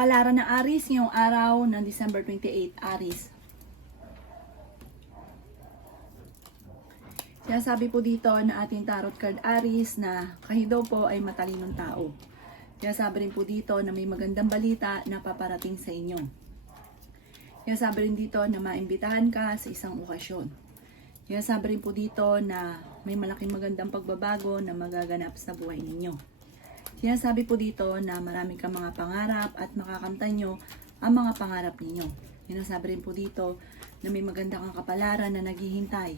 Kapalaran ng Aries ngayong araw ng December 28, Aries. Sinasabi po dito na ating tarot card Aries na kayo daw po ay matalinong tao. Sinasabi rin po dito na may magandang balita na paparating sa inyo. Sinasabi rin dito na maimbitahan ka sa isang okasyon. Sinasabi rin po dito na may malaking magandang pagbabago na magaganap sa buhay ninyo. Sinasabi po dito na marami kang mga pangarap at makakamtan nyo ang mga pangarap ninyo. Sinasabi rin po dito na may magandang kapalaran na naghihintay.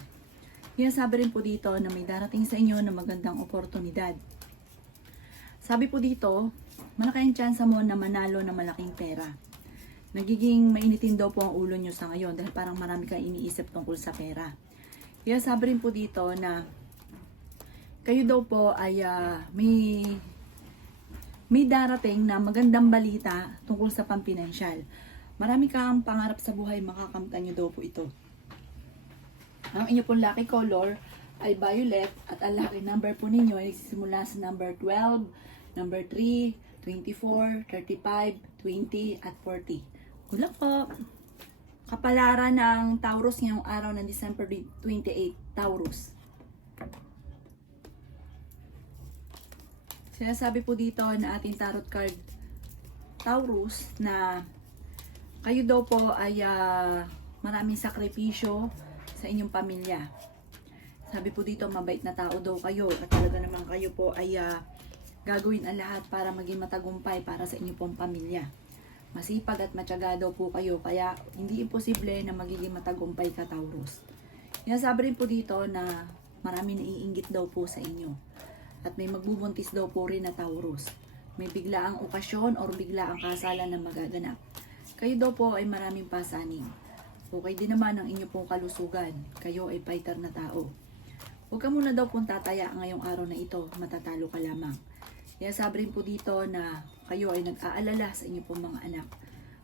Sinasabi rin po dito na may darating sa inyo na magandang oportunidad. Sabi po dito, malaki ang tsansa mo na manalo ng malaking pera. Nagiging mainitin daw po ang ulo nyo sa ngayon dahil parang marami kang iniisip tungkol sa pera. Sinasabi rin po dito na kayo daw po ay may darating na magandang balita tungkol sa pampinansyal. Marami kang pangarap sa buhay, makakamtan nyo daw po ito. Ang inyo pong lucky color ay violet at ang lucky number po ninyo ay simula sa number 12, number 3, 24, 35, 20 at 40. Good luck po! Kapalaran ng Taurus ngayong araw ng December 28, Taurus. Sinasabi po dito na ating tarot card Taurus na kayo daw po ay maraming sakripisyo sa inyong pamilya. Sabi po dito mabait na tao daw kayo at talaga naman kayo po ay gagawin ang lahat para maging matagumpay para sa inyong pong pamilya. Masipag at matyaga daw po kayo kaya hindi imposible na magiging matagumpay ka Taurus. Sinasabi rin po dito na marami naiinggit daw po sa inyo. At may magbubuntis daw po rin na Taurus. May biglaang okasyon o biglaang kasalan na magaganap. Kayo daw po ay maraming pasaning. Okay din naman ang inyo pong kalusugan. Kayo ay fighter na tao. Huwag ka muna daw pong tataya ngayong araw na ito. Matatalo ka lamang. Kaya sabi rin po dito na kayo ay nag-aalala sa inyo pong mga anak.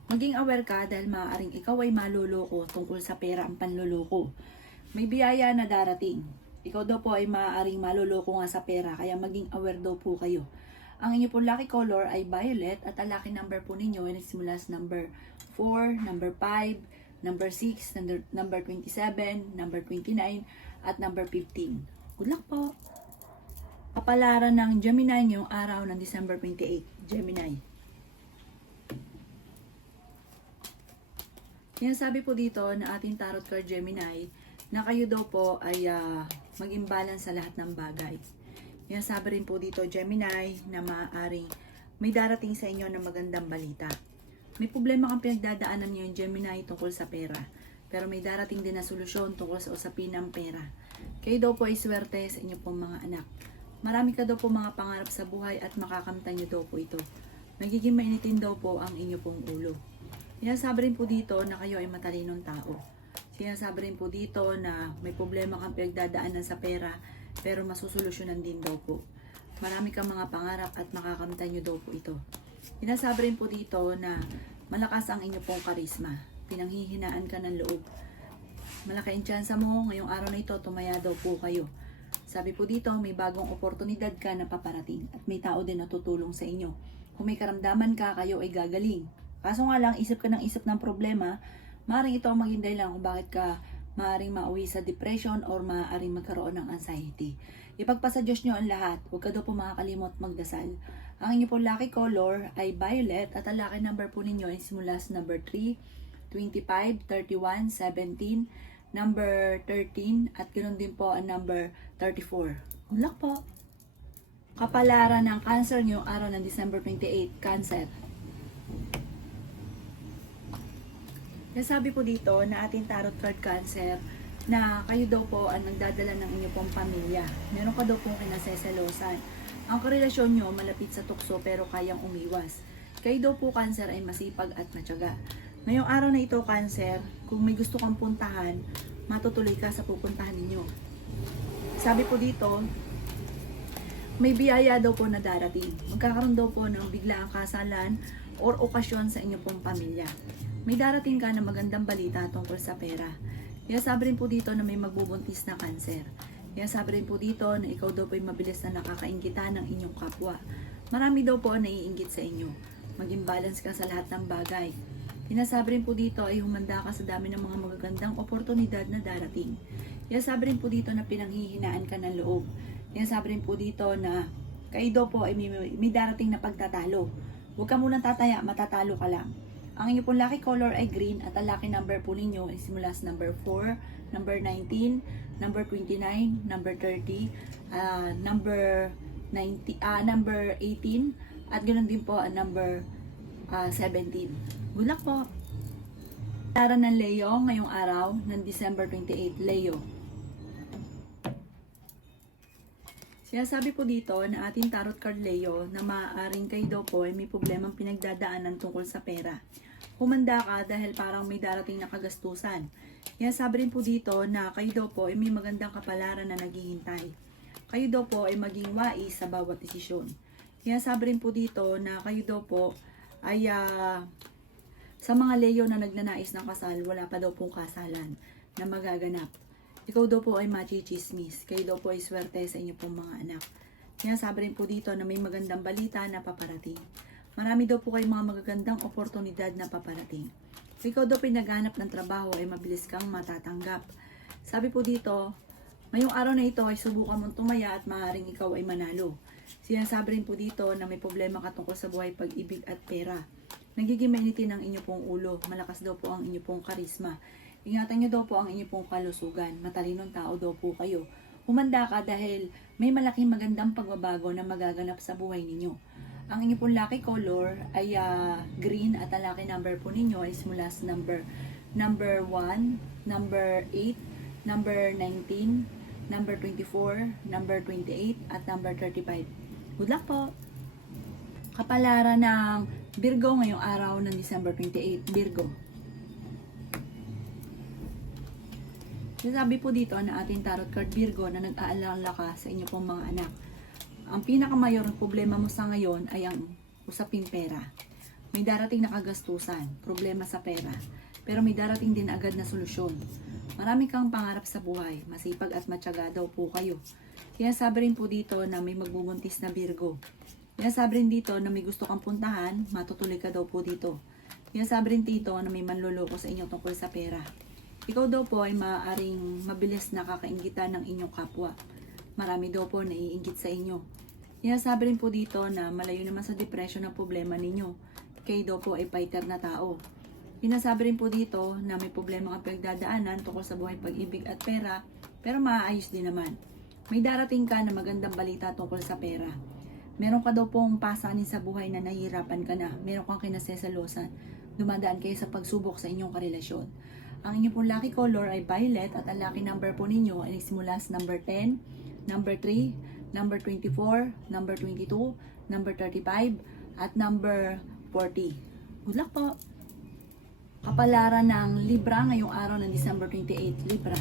Maging aware ka dahil maaaring ikaw ay maluloko tungkol sa pera ang panluloko. May biyaya na darating. Ikaw daw po ay maaaring maluloko nga sa pera kaya maging aware daw po kayo. Ang inyo po lucky color ay violet at ang lucky number po ninyo ay nagsimula sa number 4, number 5, number 6, number 27, number 29 at number 15. Good luck po! Kapalaran ng Gemini ngayong araw ng December 28, Gemini. Sinasabi po dito na ating tarot card Gemini na kayo daw po ay mag-imbalance sa lahat ng bagay. Sinasabi rin po dito Gemini na maaaring may darating sa inyo na magandang balita. May problema kang pinagdadaanan ngayon Gemini tungkol sa pera. Pero may darating din na solusyon tungkol sa usapin ng pera. Kayo daw po ay swerte sa inyo pong mga anak. Marami ka daw po mga pangarap sa buhay at makakamtan nyo daw po ito. Nagiging mainitin daw po ang inyo pong ulo. Sinasabi rin po dito na kayo ay matalinong tao. Sinasabi rin po dito na may problema kang pinagdadaanan sa pera pero masusolusyonan din daw po. Marami kang mga pangarap at makakamtan nyo daw po ito. Sinasabi rin po dito na malakas ang inyo pong karisma. Pinanghihinaan ka ng loob. Malaki ang tsansa mo ngayong araw na ito tumaya daw po kayo. Sabi po dito may bagong oportunidad ka na paparating at may tao din na tutulong sa inyo. Kung may karamdaman ka, kayo ay gagaling. Kaso nga lang, isip ka ng isip ng problema, maaaring ito ang maging dahilan kung bakit ka maaaring mauwi sa depression or maaaring magkaroon ng anxiety. Ipagpasa Diyos nyo ang lahat. Huwag ka daw po makakalimot magdasal. Ang inyo po lucky color ay violet at ang lucky number po ninyo ay simula sa number 3, 25, 31, 17, number 13 at ganoon din po ang number 34. Good luck po! Kapalaran ng Cancer ngayong araw ng December 28, Cancer. Nasabi po dito na ating tarot card Cancer na kayo daw po ang nagdadala ng inyong pong pamilya. Meron ka daw pong kinaseselosan. Ang karelasyon nyo malapit sa tukso pero kayang umiwas. Kayo daw po Cancer ay masipag at matyaga. Ngayong araw na ito Cancer, kung may gusto kang puntahan, matutuloy ka sa pupuntahan ninyo. Sabi po dito, may biyaya daw po na darating. Magkakaroon daw po ng biglaang kasalan or okasyon sa inyong pong pamilya. May darating ka na magandang balita tungkol sa pera. Kaya sabi rin po dito na may magbubuntis na Cancer. Kaya sabi rin po dito na ikaw daw po ay mabilis na nakakainggitan ng inyong kapwa. Marami daw po ang naiinggit sa inyo. maging balance ka sa lahat ng bagay. Sinasabi rin po dito ay humanda ka sa dami ng mga magagandang oportunidad na darating. Sinasabi rin po dito na pinanghihinaan ka ng loob. Sinasabi rin po dito na kayo daw po ay may darating na pagtatalo. Huwag ka munang tataya, matatalo ka lang. Ang inyong pong lucky color ay green at ang lucky number po ninyo ay simula sa number 4, number 19, number 29, number 30, number 90, number 18, at ganoon din po ang number 17. Good luck po! Tara ng Leo ngayong araw ng December 28, Leo. Sinasabi po dito na ating tarot card Leo na maaaring kayo daw po ay may problemang pinagdadaanan tungkol sa pera. Humanda ka dahil parang may darating na kagastusan. Sinasabi rin po dito na kayo daw po ay may magandang kapalaran na naghihintay. Kayo daw po ay maging wais sa bawat desisyon. Sinasabi rin po dito na kayo daw po ay sa mga Leo na nagnanais ng kasal, wala pa daw pong kasalan na magaganap. Ikaw daw po ay machichismis. Kayo daw po ay swerte sa inyo pong mga anak. Sinasabi rin po dito na may magandang balita na paparating. Marami daw po kayong mga magagandang oportunidad na paparating. Ikaw daw po ay naghanap ng trabaho ay mabilis kang matatanggap. Sabi po dito, ngayong araw na ito ay subukan mong tumaya at maaaring ikaw ay manalo. Sinasabi rin po dito na may problema ka tungkol sa buhay, pag-ibig at pera. Nagiging mainitin ang inyo pong ulo. Malakas daw po ang inyo pong karisma. Ingatan nyo daw po ang inyong pong kalusugan. Matalinong tao daw po kayo. Humanda ka dahil may malaking magandang pagbabago na magaganap sa buhay ninyo. Ang inyong pong lucky color ay green at ang lucky number po ninyo ay simula sa number 1, number 8, number 19, number 24, number 28, at number 35. Good luck po! Kapalaran ng Virgo ngayong araw ng December 28, Virgo. Sabi po dito na ating tarot card Virgo na nag-aalala ka sa inyo pong mga anak. Ang pinakamayor ng problema mo sa ngayon ay ang usaping pera. May darating na kagastusan, problema sa pera. Pero may darating din agad na solusyon. Marami kang pangarap sa buhay, masipag at matyaga daw po kayo. Sinasabi rin po dito na may magbubuntis na Virgo. Sinasabi rin dito na may gusto kang puntahan, matutuloy ka daw po dito. Sinasabi rin dito na may manloloko sa inyo tungkol sa pera. Ikaw daw po ay maaaring mabilis na kakaingitan ng inyong kapwa. Marami daw po naiinggit sa inyo. Sinasabi rin po dito na malayo naman sa depression ang problema ninyo. Kayo daw po ay fighter na tao. Sinasabi rin po dito na may problema kang pinagdadaanan tungkol sa buhay, pag-ibig at pera, pero maaayos din naman. May darating ka na magandang balita tungkol sa pera. Meron ka daw pong pasanin sa buhay na nahihirapan ka na. Meron kang kinaseselosan. Dumadaan kayo sa pagsubok sa inyong karelasyon. Ang inyong pong lucky color ay violet at ang lucky number po ninyo ay simula sa number 10, number 3, number 24, number 22, number 35, at number 40. Good luck po! Kapalaran ng Libra ngayong araw ng December 28, Libra.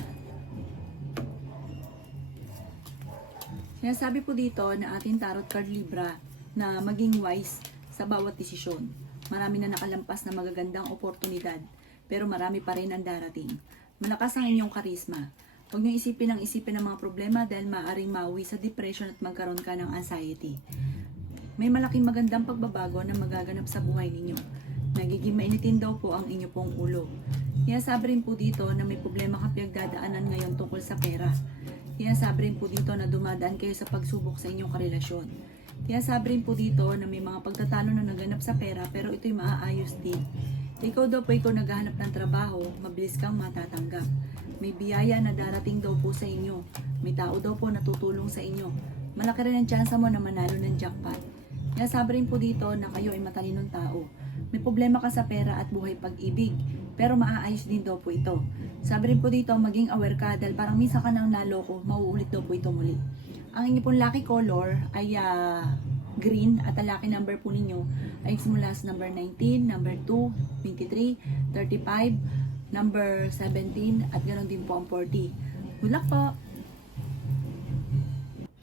Sinasabi po dito na ating tarot card Libra na maging wise sa bawat desisyon. Marami na nakalampas na magagandang oportunidad, pero marami pa rin ang darating. Malakas ang inyong karisma. Huwag niyong isipin ang mga problema dahil maaaring mauwi sa depression at magkaroon ka ng anxiety. May malaking magandang pagbabago na magaganap sa buhay ninyo. Nagiging mainitin daw po ang inyo pong ulo. Sinasabi rin po dito na may problema kang pinagdadaanan ngayon tungkol sa pera. Sinasabi rin po dito na dumadaan kayo sa pagsubok sa inyong karelasyon. Sinasabi rin po dito na may mga pagtatalo na naganap sa pera pero ito'y maaayos din. Ikaw daw po naghahanap ng trabaho, mabilis kang matatanggap. May biyaya na darating daw po sa inyo. May tao daw po na tutulong sa inyo. Malaki rin ang tsansa mo na manalo ng jackpot. Sinasabi rin po dito na kayo ay matalinong tao. May problema ka sa pera at buhay pag-ibig, pero maaayos din daw po ito. Sabi rin po dito, maging aware ka dahil parang minsan ka nang naloko, mauulit daw po ito muli. Ang inyong pong lucky color ay green at ang lucky number po ninyo ay simula sa number 19, number 2, 23, 35, number 17 at ganoon din po ang 40. Good luck po!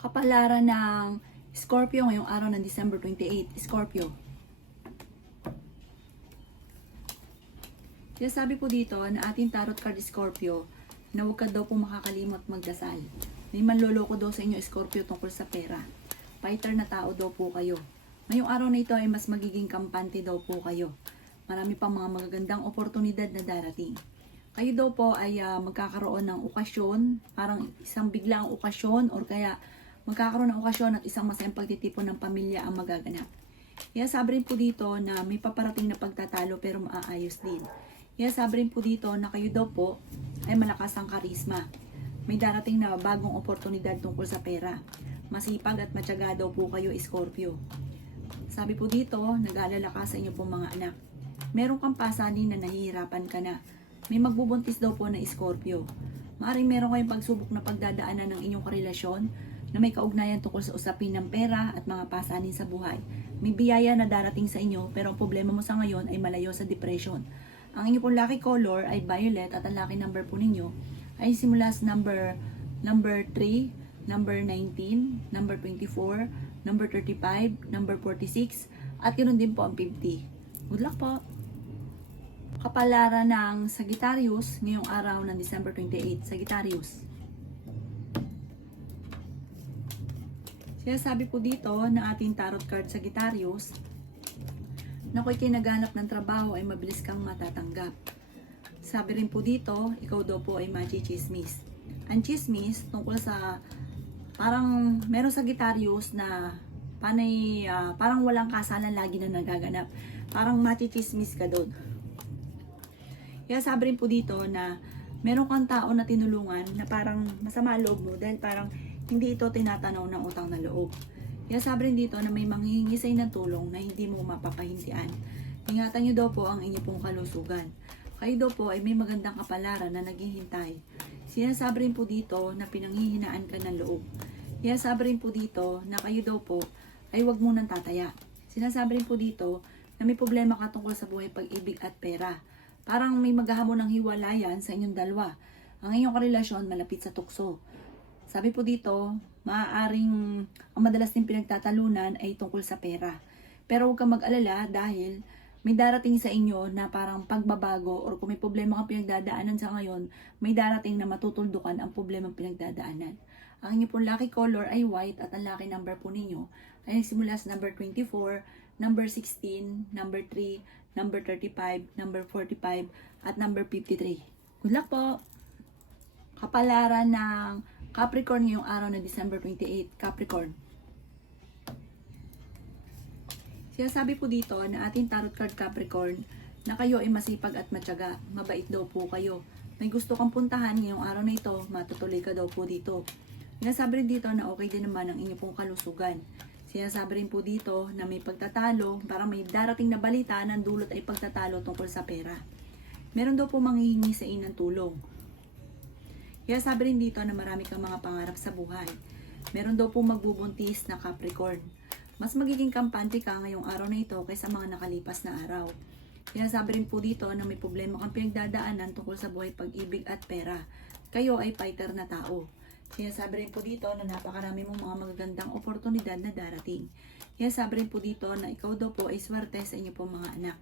Kapalaran ng Scorpio ngayong araw ng December 28, Scorpio. Sinasabi po dito na ating tarot card Scorpio na huwag ka daw po makakalimot magdasal. May manloloko daw sa inyo Scorpio tungkol sa pera. Fighter na tao daw po kayo. Ngayong araw na ito ay mas magiging kampante daw po kayo. Marami pang mga magagandang oportunidad na darating. Kayo daw po ay magkakaroon ng okasyon, parang isang biglaang okasyon or kaya magkakaroon ng okasyon at isang masayang pagtitipon ng pamilya ang magaganap. Kaya sabi rin po dito na may paparating na pagtatalo pero maaayos din. Kaya sabi rin po dito na kayo daw po ay malakas ang karisma. May darating na bagong oportunidad tungkol sa pera. Masipag at matyaga daw po kayo, Scorpio. Sabi po dito, nag-aalala ka sa inyo pong mga anak. Meron kang pasanin na nahihirapan ka na. May magbubuntis daw po na Scorpio. Maaring meron kayong pagsubok na pagdadaanan ng inyong karelasyon na may kaugnayan tungkol sa usapin ng pera at mga pasanin sa buhay. May biyaya na darating sa inyo pero ang problema mo sa ngayon ay malayo sa depression. Ang inyong pong lucky color ay violet at ang lucky number po ninyo ay simula sa number 3, number 19, number 24, number 35, number 46, at ganoon din po ang 50. Good luck po! Kapalaran ng Sagittarius ngayong araw ng December 28. Sagittarius. Sinasabi po dito ng ating tarot card Sagittarius na kung kinaganap ng trabaho ay mabilis kang matatanggap. Sabi rin po dito, ikaw daw po ay machichismis. Ang chismis tungkol sa parang meron Sagittarius na parang walang kasalan lagi na nagaganap. Parang machichismis ka doon. Kaya sabi rin po dito na meron kang tao na tinulungan na parang masama loob mo dahil parang hindi ito tinatanaw ng utang na loob. Kaya sabi rin dito na may manghihingi sa ng tulong na hindi mo mapapahintian. Ingatan nyo daw po ang inyo pong kalusugan. Kayo daw po ay may magandang kapalaran na naghihintay. Sinasabi rin po dito na pinanghihinaan ka ng loob. Kaya sabi rin po dito na kayo daw po ay huwag munang tataya. Sinasabi rin po dito na may problema ka tungkol sa buhay, pag-ibig at pera. Parang may maghahamon ng hiwalayan sa inyong dalawa. Ang inyong karelasyon malapit sa tukso. Sabi po dito, maaaring ang madalas din pinagtatalunan ay tungkol sa pera. Pero huwag kang mag-alala dahil may darating sa inyo na parang pagbabago or kung may problema kang pinagdadaanan sa ngayon, may darating na matutuldukan ang problema pinagdadaanan. Ang inyong pong lucky color ay white at ang lucky number po ninyo ay nagsimula sa number 24, number 16, number 3, number 35, number 45, at number 53. Good luck po! Kapalaran ng Capricorn ngayong araw na December 28, Capricorn. Sinasabi po dito na ating tarot card Capricorn na kayo ay masipag at matyaga, mabait daw po kayo. May gusto kang puntahan ngayong araw na ito, matutuloy ka daw po dito. Sinasabi rin dito na okay din naman ang inyong pong kalusugan. Sinasabi rin po dito na may pagtatalo, parang may darating na balita na dulot ay pagtatalo tungkol sa pera. Meron daw po manghihingi sa inyo ng tulong. Kaya sabi rin dito na marami kang mga pangarap sa buhay. Meron daw po magbubuntis na Capricorn. Mas magiging kampante ka ngayong araw na ito kaysa mga nakalipas na araw. Kaya sabi rin po dito na may problema kang pinagdadaanan tungkol sa buhay, pag-ibig at pera. Kayo ay fighter na tao. Kaya sabi rin po dito na napakarami mong mga magagandang oportunidad na darating. Kaya sabi rin po dito na ikaw daw po ay swerte sa inyo pong mga anak.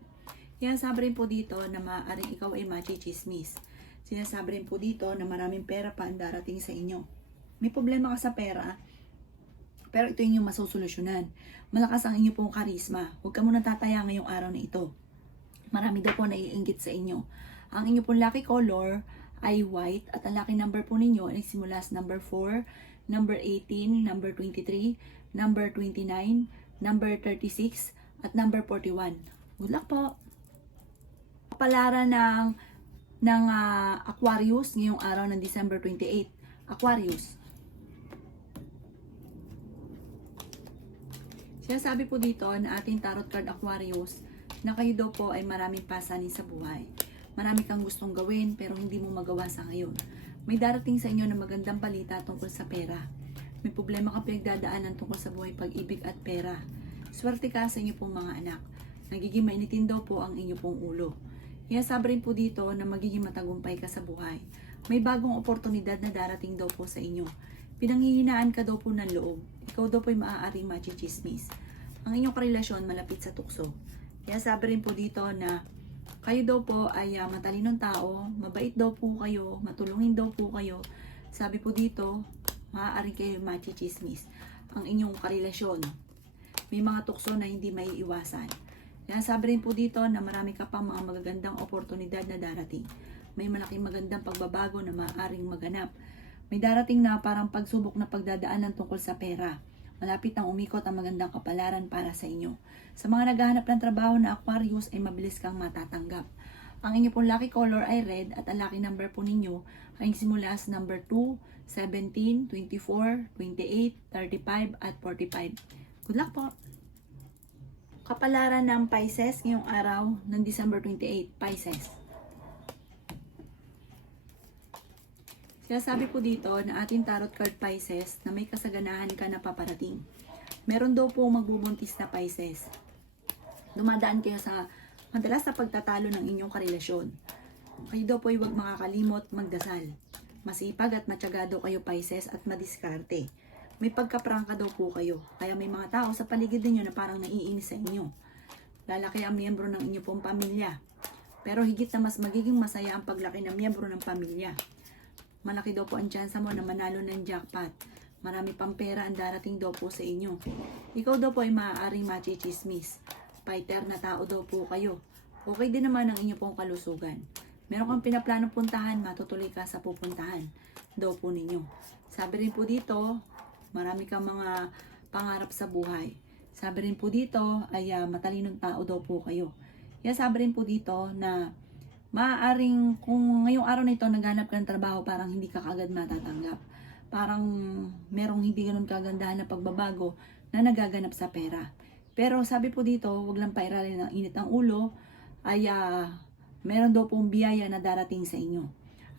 Kaya sabi rin po dito na maaaring ikaw ay machichismis. Sinasabi rin po dito na maraming pera pa ang darating sa inyo. May problema ka sa pera, pero ito yung masusolusyonan. Malakas ang inyo pong karisma. Huwag ka muna tataya ngayong araw na ito. Marami daw po naiinggit sa inyo. Ang inyo pong lucky color ay white at ang lucky number po ninyo ay simula sa number 4, number 18, number 23, number 29, number 36, at number 41. Good luck po! Kapalaran ng Aquarius ngayong araw ng December 28. Aquarius. Sinasabi po dito na ating tarot card Aquarius na kayo daw po ay maraming pasanin sa buhay. Marami kang gustong gawin pero hindi mo magawa sa ngayon. May darating sa inyo na magandang balita tungkol sa pera. May problema ka pinagdadaanan tungkol sa buhay, pag-ibig at pera. Swerte ka sa inyo pong mga anak. Nagiging mainitin daw po ang inyo pong ulo. Kaya sabi rin po dito na magiging matagumpay ka sa buhay. May bagong oportunidad na darating daw po sa inyo. Pinanghihinaan ka daw po ng loob. Ikaw daw po ay maaaring machichismis. Ang inyong karelasyon malapit sa tukso. Kaya sabi rin po dito na kayo daw po ay matalinong tao, mabait daw po kayo, matulungin daw po kayo. Sabi po dito, maaaring kayo machichismis ang inyong karelasyon. may mga tukso na hindi maiiwasan. Kaya sabi rin po dito na marami ka pang mga magagandang oportunidad na darating. May malaking magandang pagbabago na maaaring maganap. May darating na parang pagsubok na pagdadaanan tungkol sa pera. Malapit nang umikot ang magandang kapalaran para sa inyo. Sa mga naghahanap ng trabaho na Aquarius ay mabilis kang matatanggap. Ang inyo pong lucky color ay red at ang lucky number po ninyo ay simula sa number 2, 17, 24, 28, 35 at 45. Good luck po! Kapalaran ng Pisces ngayong araw ng December 28, Pisces. Sinasabi po dito na ating tarot card Pisces na may kasaganahan ka na paparating. Meron daw po magbubuntis na Pisces. Dumadaan kayo sa madalas na pagtatalo ng inyong karelasyon. Kayo daw po ay huwag makakalimot magdasal. Masipag at matsyagado kayo Pisces at madiskarte. May pagkaprangka daw po kayo. Kaya may mga tao sa paligid ninyo na parang naiinis sa inyo. Lalaki ang miyembro ng inyong pong pamilya. Pero higit na mas magiging masaya ang paglaki ng miyembro ng pamilya. Malaki daw po ang tsansa mo na manalo ng jackpot. Marami pang pera ang darating daw po sa inyo. Ikaw daw po ay maaaring machichismis. Fighter na tao daw po kayo. Okay din naman ang inyo pong kalusugan. Meron kang pinaplanong puntahan, matutuloy ka sa pupuntahan daw po ninyo. Sabi rin po dito, marami kang mga pangarap sa buhay. Sabi rin po dito ay matalinong tao daw po kayo. Kaya sabi rin po dito na maaaring kung ngayong araw na ito naghanap ka ng trabaho, parang hindi ka kagad matatanggap. Parang merong hindi ganun kagandahan na pagbabago na nagaganap sa pera. Pero sabi po dito, wag lang pairalin ng init ng ulo, ay meron daw pong biyaya na darating sa inyo.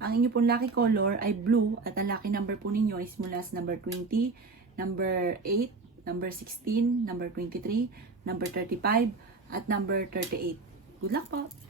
Ang inyo pong lucky color ay blue at ang lucky number po ninyo is mula sa number 20, number 8, number 16, number 23, number 35, at number 38. Good luck po!